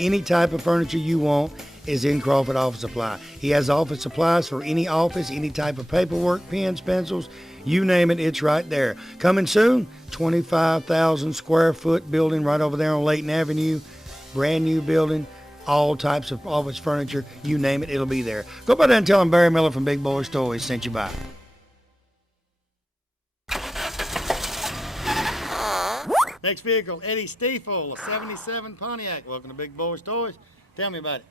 Any type of furniture you want is in Crawford Office Supply. He has office supplies for any office, any type of paperwork, pens, pencils, you name it, it's right there. Coming soon, 25,000 square foot building right over there on Layton Avenue. Brand new building, all types of office furniture, you name it, it'll be there. Go by there and tell him Barry Miller from Big Boyz Toyz sent you by. Next vehicle, Eddie Stiefel, a 77 Pontiac. Welcome to Big Boyz Toyz. Tell me about it.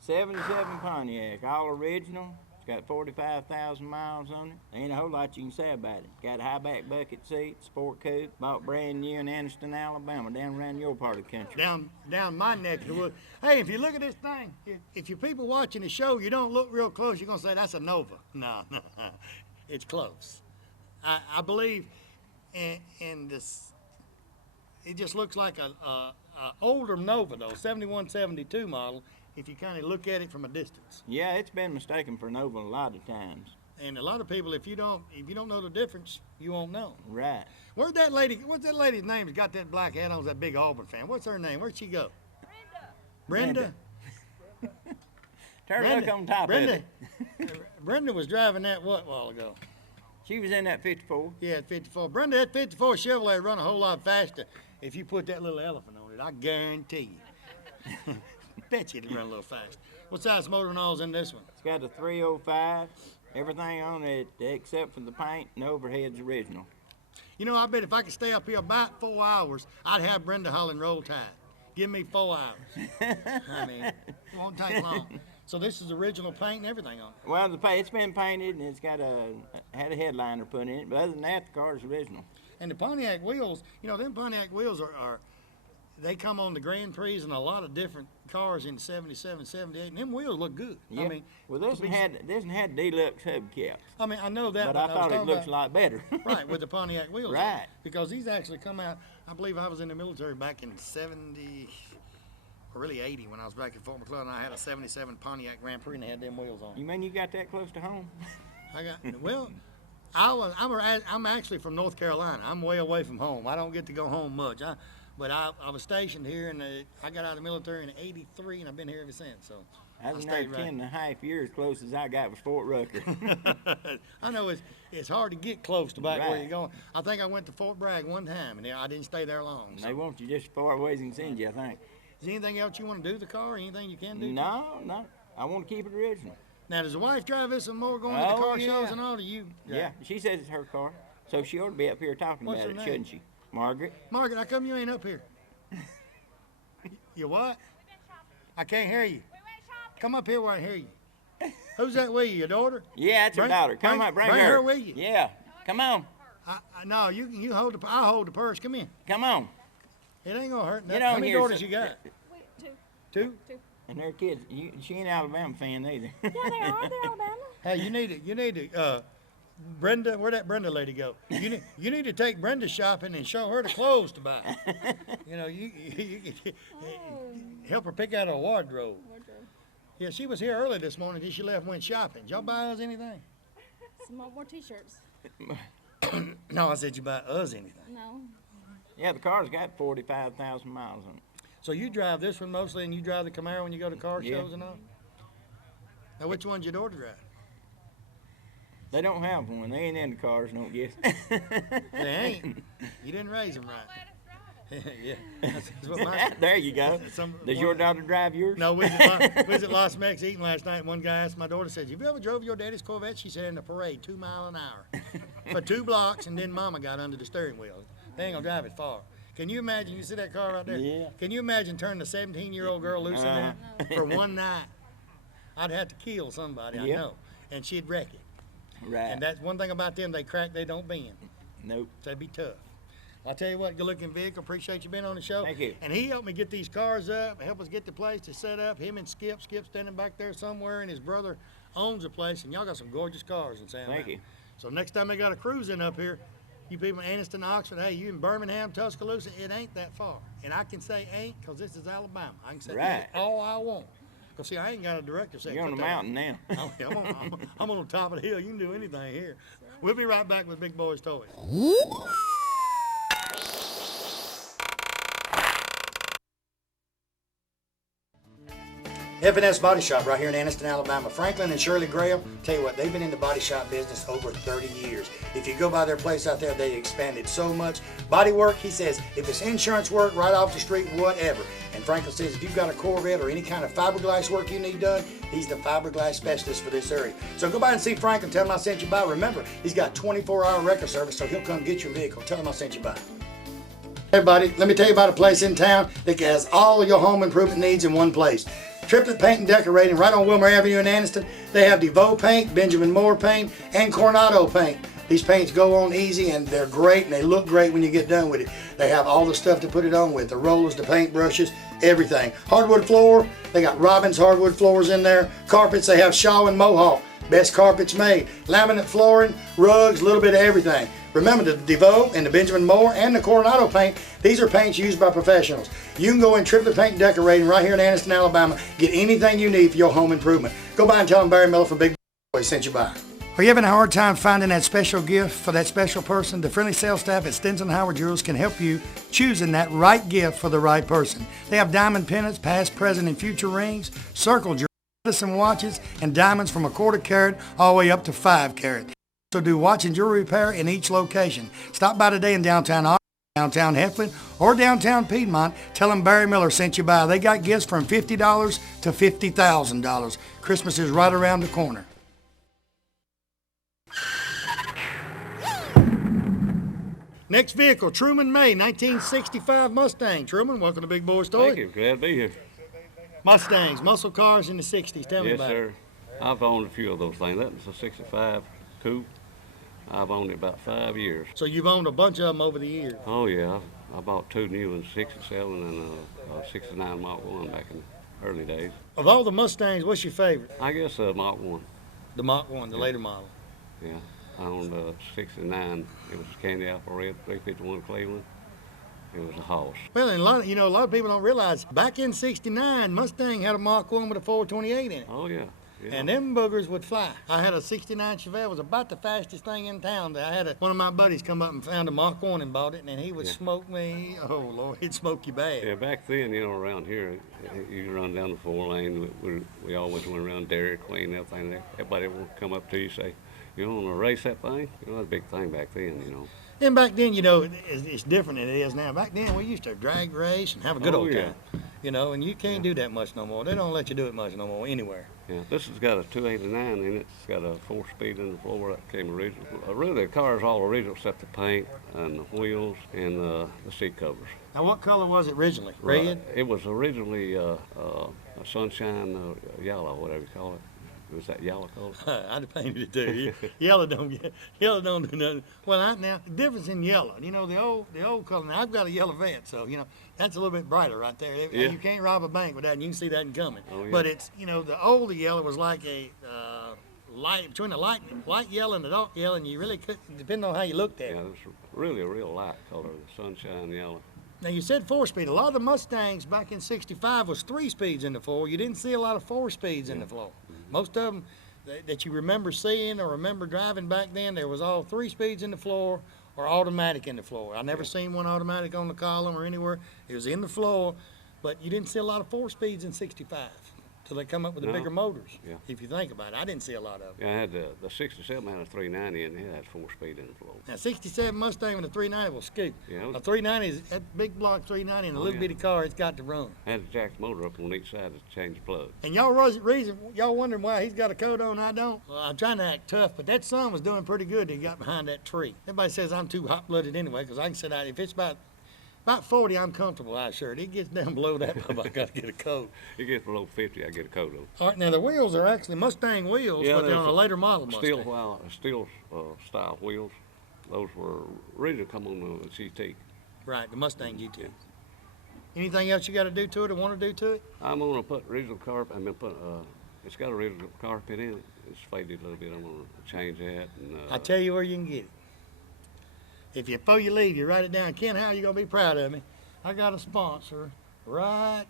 77 Pontiac, all original. It's got 45,000 miles on it. There ain't a whole lot you can say about it. Got a high back bucket seat, sport coupe, bought brand new in Anniston, Alabama, down around your part of the country. Down my neck of the woods. Hey, if you look at this thing, if you people watching the show, you don't look real close, you're gonna say that's a Nova. No, it's close. I believe in this. It just looks like a older Nova though, 71, 72 model. If you kind of look at it from a distance. Yeah, it's been mistaken for Nova a lot of times. And a lot of people, if you don't know the difference, you won't know. Right. What's that lady's name that's got that black hat on, that big Auburn fan? What's her name? Where'd she go? Brenda. Turn look on top of it. Brenda was driving that what a while ago? She was in that 54. Yeah, 54. Brenda, that 54 Chevrolet run a whole lot faster if you put that little elephant on it. I guarantee you. Bet you it'll run a little fast. What size motor and all's in this one? It's got a 305. Everything on it except for the paint and overhead's original. You know, I bet if I could stay up here about 4 hours, I'd have Brenda Holland roll tide. Give me 4 hours. I mean, it won't take long. So this is original paint and everything on it? Well, it's been painted and it's got had a headliner put in it, but other than that, the car's original. And the Pontiac wheels, you know, them Pontiac wheels they come on the Grand Prix and a lot of different cars in 77, 78, and them wheels look good. Yeah. I mean, well, this one had deluxe hubcaps. I mean, I know that, but I thought it looks a lot better. Right, with the Pontiac wheels. Right. Because these actually come out, I believe I was in the military back in 70, or really 80, when I was back in Fort McClellan. I had a 77 Pontiac Grand Prix and they had them wheels on. You mean you got that close to home? Well, I'm actually from North Carolina. I'm way away from home. I don't get to go home much. But I was stationed here, and I got out of the military in '83, and I've been here ever since. So I was there 10.5 years. Close as I got was Fort Rucker. I know it's hard to get close to back where you're going. I think I went to Fort Bragg one time, and I didn't stay there long. So. They want you just as far away as they can send you, I think. Is there anything else you want to do to the car? Anything you can do? No. I want to keep it original. Now, does the wife drive this and more going to the car shows and all? Do you? Yeah, she says it's her car, so she ought to be up here talking about it, shouldn't she? Margaret. Margaret, how come you ain't up here? You what? I can't hear you. Come up here where I hear you. Who's that with you? Your daughter? Yeah, that's her daughter. Come on, bring her with you. Yeah, come on. No, you hold the. I'll hold the purse. Come in. Come on. It ain't gonna hurt. Get How on many here, daughters you got? Two. And their kids. She ain't Alabama fan either. Yeah, they are. They're Alabama. Hey, you need to. Brenda, where'd that Brenda lady go? You need to take Brenda shopping and show her the clothes to buy. You know, you help her pick out a wardrobe. Yeah, she was here early this morning. Then she left and went shopping. Did y'all buy us anything? Some more T-shirts. No, I said you buy us anything. No. Yeah, the car's got 45,000 miles on it. So you drive this one mostly, and you drive the Camaro when you go to car shows and all? Now, which one's your daughter drive? They don't have one. They ain't into cars, don't guess. They ain't. You didn't raise them right. Yeah. That's what there you go. Does your daughter drive yours? No, we was at Las Mex eating last night, and one guy asked my daughter, said, have you ever drove your daddy's Corvette? She said, in the parade, 2 miles an hour. For 2 blocks, and then Mama got under the steering wheel. They ain't gonna drive it far. Can you imagine, you see that car right there? Yeah. Can you imagine turning a 17-year-old girl loose in there for one night? I'd have to kill somebody, I know. And she'd wreck it. Right. And that's one thing about them, they crack, they don't bend. Nope. So they'd be tough. I'll tell you what, good looking vehicle. Appreciate you being on the show. Thank you. And he helped me get these cars up, help us get the place to set up. Him and Skip standing back there somewhere, and his brother owns the place. And y'all got some gorgeous cars in San Mountain. Thank you. So next time they got a cruise in up here, you people in Anniston, Oxford, hey, you in Birmingham, Tuscaloosa, it ain't that far. And I can say ain't because this is Alabama. I can say all I want. Because, see, I ain't got a director say. You're on the mountain now. I'm on the top of the hill. You can do anything here. We'll be right back with Big Boyz Toyz. F&S Body Shop right here in Anniston, Alabama. Franklin and Shirley Graham, tell you what, they've been in the body shop business over 30 years. If you go by their place out there, they expanded so much. Body work, he says, if it's insurance work, right off the street, whatever. And Franklin says if you've got a Corvette or any kind of fiberglass work you need done, he's the fiberglass specialist for this area. So go by and see Franklin, tell him I sent you by. Remember, he's got 24-hour record service, so he'll come get your vehicle. Tell him I sent you by. Everybody, let me tell you about a place in town that has all of your home improvement needs in one place. Triplet Paint and Decorating right on Wilmer Avenue in Anniston. They have DeVoe paint, Benjamin Moore paint, and Coronado paint. These paints go on easy and they're great and they look great when you get done with it. They have all the stuff to put it on with, the rollers, the paint brushes, everything. Hardwood floor, they got Robbins hardwood floors in there. Carpets, they have Shaw and Mohawk. Best carpets made. Laminate flooring, rugs, a little bit of everything. Remember the DeVoe and the Benjamin Moore and the Coronado paint, these are paints used by professionals. You can go in Triplet Paint and Decorating right here in Anniston, Alabama. Get anything you need for your home improvement. Go by and tell them Barry Miller from Big Boyz sent you by. Are you having a hard time finding that special gift for that special person? The friendly sales staff at Stinson Howard Jewelers can help you choosing that right gift for the right person. They have diamond pendants, past, present, and future rings, circle jewelry, medicine watches, and diamonds from 1/4 carat all the way up to 5 carat. So do watch and jewelry repair in each location. Stop by today in downtown Austin, downtown Heflin, or downtown Piedmont. Tell them Barry Miller sent you by. They got gifts from $50 to $50,000. Christmas is right around the corner. Next vehicle, Truman May, 1965 Mustang. Truman, welcome to Big Boyz Toyz. Thank you. Glad to be here. Mustangs, muscle cars in the 60s. Tell me about it. Yes, sir. I've owned a few of those things. That was a 65 coupe. I've owned it about 5 years. So you've owned a bunch of them over the years. Oh, yeah. I bought 2 new ones, 67 and a 69 Mach 1 back in the early days. Of all the Mustangs, what's your favorite? I guess Mach 1. The Mach 1, the later model. Yeah. I owned a 69. It was Candy Apple Red, 351 Cleveland. It was a hoss. Well, and a lot of people don't realize, back in 69, Mustang had a Mach 1 with a 428 in it. Oh, yeah. Yeah. And them boogers would fly. I had a 69 Chevelle. It was about the fastest thing in town. I had one of my buddies come up and found a Mach 1 and bought it, and he would smoke me. Oh, Lord, he'd smoke you bad. Yeah, back then, around here, you could run down the 4-lane. We always went around Dairy Queen and everything. Everybody would come up to you and say, you want to race that thing? That was a big thing back then. And back then, it's different than it is now. Back then, we used to drag race and have a good old time. And you can't do that much no more. They don't let you do it much no more anywhere. Yeah, this has got a 289 in it. It's got a 4-speed in the floor. That came original. Really, the car is all original except the paint and the wheels and the seat covers. Now, what color was it originally? Red? It was originally a sunshine yellow, whatever you call it. It was that yellow color. I'd painted it too. Yellow don't do nothing. Well, now the difference in yellow. The old color. Now I've got a yellow vet, so that's a little bit brighter right there. Yeah. You can't rob a bank with that, and you can see that coming. Oh, yeah. But it's the older yellow was like a light between the light yellow and the dark yellow, and you really couldn't, depending on how you looked at it. Yeah, it was really a real light color, the sunshine yellow. Now you said 4-speed. A lot of the Mustangs back in '65 was 3 speeds in the floor. You didn't see a lot of 4 speeds in the floor. Most of them that you remember seeing or remember driving back then, there was all 3 speeds in the floor or automatic in the floor. I never seen one automatic on the column or anywhere. It was in the floor, but you didn't see a lot of 4 speeds in '65 till they come up with the bigger motors. Yeah. If you think about it, I didn't see a lot of them. Yeah, I had the 67 had a 390 and it had 4-speed in the floor. Now, 67 Mustang with a 390 will scoop. Yeah, a 390 is that big block 390 and a little bitty car. It's got to run. I had to jack the motor up on each side to change the plug. And y'all wondering why he's got a coat on and I don't? Well, I'm trying to act tough, but that son was doing pretty good. He got behind that tree. Everybody says I'm too hot-blooded anyway, because I can sit out. If it's about 40, I'm comfortable out shirt. It gets down below that, I got to get a coat. It gets below 50, I get a coat on. All right, now the wheels are actually Mustang wheels, but they're on a later model Mustang. Steel style wheels. Those were originally come on the GT. Right, the Mustang GT. Yeah. Anything else you got to do to it or want to do to it? I'm going to put original carpet. It's got original carpet in it. It's faded a little bit. I'm going to change that. And, I'll tell you where you can get it. Before you leave, you write it down. Ken, how you going to be proud of me? I got a sponsor right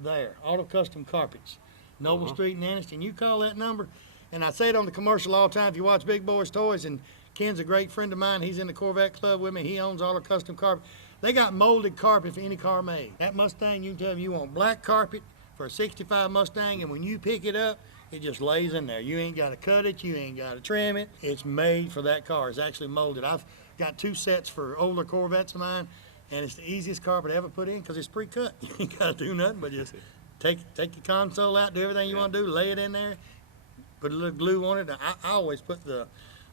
there, Auto Custom Carpets, Noble Street in Anniston. You call that number, and I say it on the commercial all the time if you watch Big Boyz Toyz, and Ken's a great friend of mine. He's in the Corvette Club with me. He owns Auto Custom Carpet. They got molded carpet for any car made. That Mustang, you can tell them you want black carpet, for a 65 Mustang, and when you pick it up, it just lays in there. You ain't got to cut it. You ain't got to trim it. It's made for that car. It's actually molded. I've got 2 sets for older Corvettes of mine, and it's the easiest carpet I ever put in because it's pre-cut. You ain't got to do nothing but just take your console out, do everything you want to do, lay it in there, put a little glue on it. I always put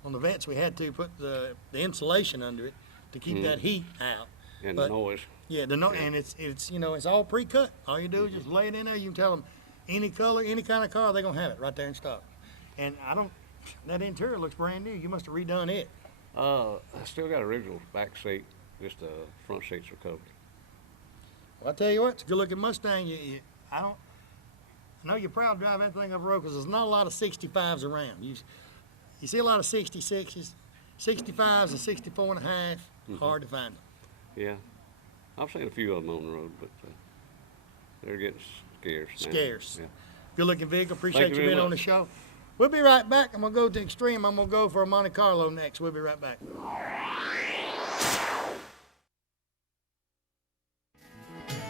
on the vents we had to put the insulation under it to keep that heat out. And the noise. Yeah, and it's you know, it's all pre-cut. All you do is just lay it in there. You can tell them any color, any kind of car, they're gonna have it right there in stock. And that interior looks brand new. You must have redone it. I still got original back seat, just the front seats are covered. Well, I tell you what, it's a good-looking Mustang. I know you're proud to drive that thing up the road because there's not a lot of 65s around. You see a lot of 66s, 65s and 64 and a half. Hard to find them. Yeah, I've seen a few of them on the road, but they're getting scarce now. Scarce. Yeah. Good-looking vehicle. Appreciate you very being on the much. show. We'll be right back. I'm going to go to Extreme. I'm going to go for a Monte Carlo next. We'll be right back.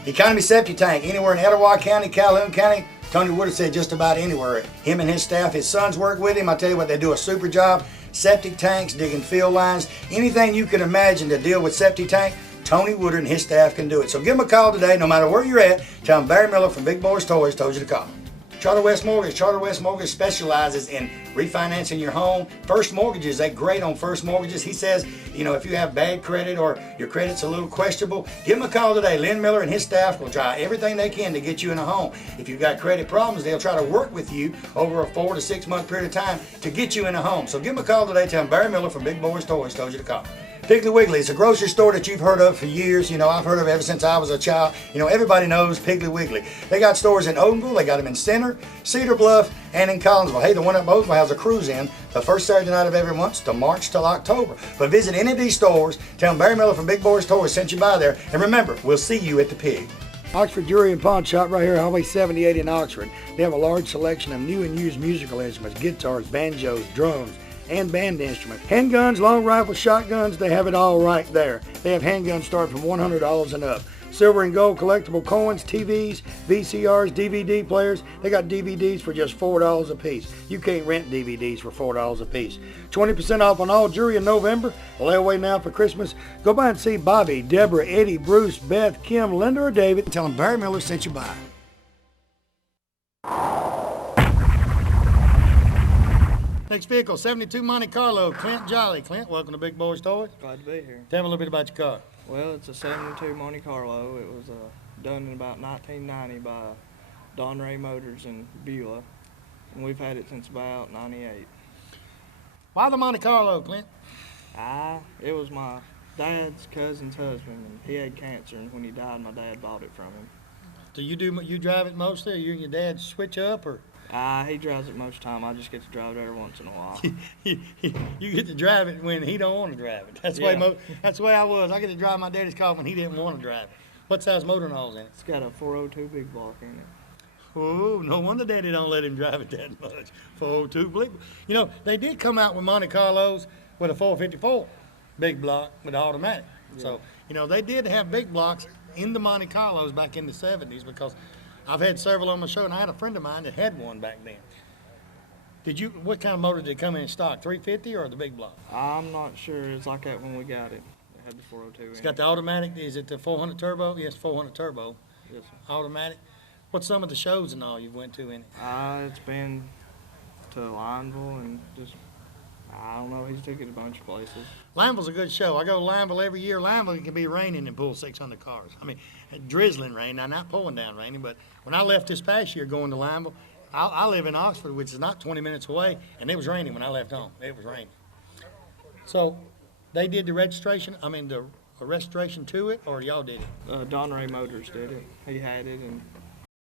Economy Septic Tank, anywhere in Etowah County, Calhoun County. Tony Woodard said just about anywhere. Him and his staff, his sons work with him. I tell you what, they do a super job. Septic tanks, digging field lines, anything you can imagine to deal with septic tank, Tony Woodard and his staff can do it. So give him a call today, no matter where you're at. Tell him Barry Miller from Big Boyz Toyz told you to call. Charter West Mortgage. Charter West Mortgage specializes in refinancing your home. First Mortgages, they're great on first mortgages. He says, you know, if you have bad credit or your credit's a little questionable, give him a call today. Lynn Miller and his staff will try everything they can to get you in a home. If you've got credit problems, they'll try to work with you over a 4 to 6 month period of time to get you in a home. So give him a call today. Tell him Barry Miller from Big Boyz Toyz told you to call. Piggly Wiggly, it's a grocery store that you've heard of for years. You know, I've heard of it ever since I was a child. You know, everybody knows Piggly Wiggly. They got stores in Odenville, they got them in Center, Cedar Bluff, and in Collinsville. Hey, the one at Odenville has a cruise in the first Saturday night of every month to March till October. But visit any of these stores, tell them Barry Miller from Big Boyz Toyz sent you by there, and remember, we'll see you at the Pig. Oxford Jewelry and Pawn Shop right here, Highway 78 in Oxford. They have a large selection of new and used musical instruments, guitars, banjos, drums, and band instruments. Handguns, long rifles, shotguns, they have it all right there. They have handguns starting from $100 and up. Silver and gold collectible coins, TVs, VCRs, DVD players. They got DVDs for just $4 a piece. You can't rent DVDs for $4 a piece. 20% off on all jewelry in November. Layaway now for Christmas. Go by and see Bobby, Deborah, Eddie, Bruce, Beth, Kim, Linda, or David. Tell them Barry Miller sent you by. Next vehicle, 72 Monte Carlo, Clint Jolly. Clint, welcome to Big Boyz Toyz. Glad to be here. Tell me a little bit about your car. Well, it's a 72 Monte Carlo. It was done in about 1990 by Don Ray Motors in Beulah, and we've had it since about 98. Why the Monte Carlo, Clint? It was my dad's cousin's husband, and he had cancer, and when he died, my dad bought it from him. Do you drive it mostly, or you and your dad switch up, or? He drives it most of the time. I just get to drive it every once in a while. You get to drive it when he don't want to drive it. That's the way I was. I get to drive my daddy's car when he didn't want to drive it. What size motor and all's in it? It's got a 402 big block in it. Oh, no wonder Daddy don't let him drive it that much. 402 big. You know, they did come out with Monte Carlos with a 454 big block with automatic. Yeah. So, you know, they did have big blocks in the Monte Carlos back in the 70s because I've had several on my show, and I had a friend of mine that had one back then. What kind of motor did it come in stock, 350 or the big block? I'm not sure. It's like that when we got it. It had the 402 It's got the automatic. Is it the 400 turbo? Yes, 400 turbo. Yes, sir. Automatic. What's some of the shows and all you went to in it? It's been to Lineville and just, I don't know, he's took it a bunch of places. Lineville's a good show. I go to Lineville every year. Lineville can be raining and pull 600 cars. I mean, drizzling rain. Now, not pulling down raining, but when I left this past year going to Lineville, I live in Oxford, which is not 20 minutes away, and it was raining when I left home. It was raining. So they did the registration, the restoration to it, or y'all did it? Don Ray Motors did it. He had it, and